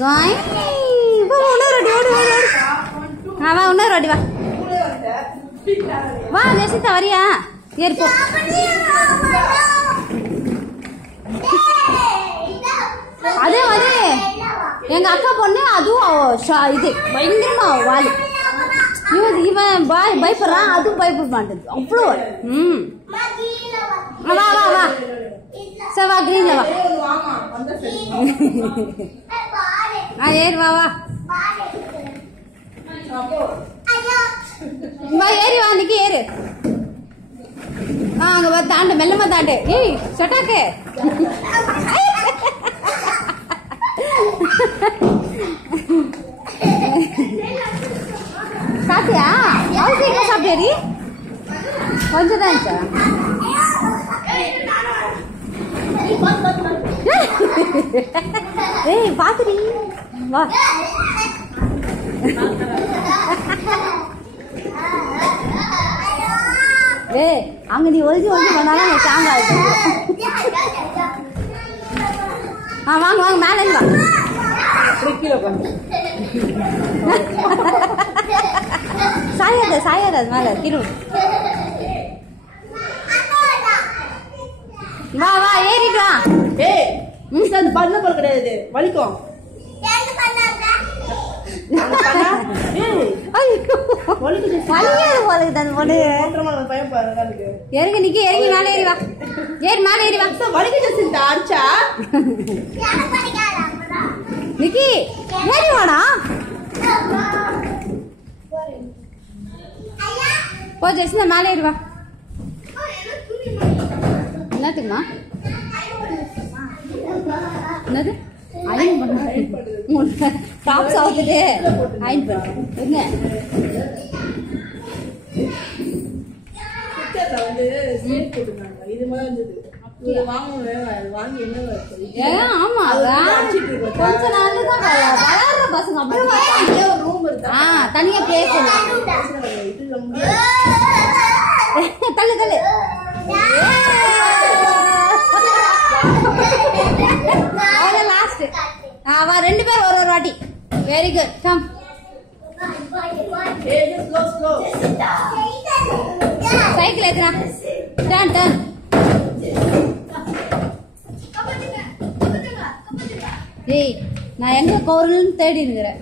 வா இன்னொரு வாட்டி வா வா ஜெசிதா வரியா ஏற்போ அதே மாதிரி எங்க அக்கா பொண்ணு அதுவும் இது பயங்கரமா வாலி இவன் பயப்படுறான் அதுவும் பயப்பட மாட்டேது அவ்வளோ வா வா வா சரி வா கிரீன்ல வா ஏறு வா வா வா ஏறி வா நிக்கி ஏறு அங்க தாண்டு மெல்லமா தாண்டு ஏய் சொட்டாக்கு சாப்பிட்டியா அவுக்கு என்ன சாப்பிட்டியாடி கொஞ்சம் தான் இருந்துச்சா ஏய் பாத்துடி வா ஏய் அங்க நீ ஒழிஞ்சு பண்ணாலும் எனக்கு தாங்காது வாங்க வாங்க மேலே வா சாயாத அது மேல கீழே வா வா ஏறிட்டு வா ஏய் அந்த பண்ண போல கிடையாது வலிக்கும் இறங்கி நிக்கி இறங்கி மேலே ஏறி வா ஏறி மேலே ஏறி வா அடிச்சா நிக்கி ஏறி வாடா போ ஜெசிதா மேலே ஏறி வா என்னத்துக்குமா என்னது அயன் பண்ண டாப்ஸ் ஆகுது அயன் பண்ண ஆமா கொஞ்ச நாள் தான் வளர்ற பசங்க தனியா பிளேஸ் தள்ளு தள்ளு லாஸ்ட் வா ரெண்டு பேர் ஒரு வாட்டி வெரி குட் கம் சைக்கிள் ஏத்துனா டர்ன் டர்ன் ஏய் நான் எங்க கவுரல்னு தேடி இருக்கிறேன்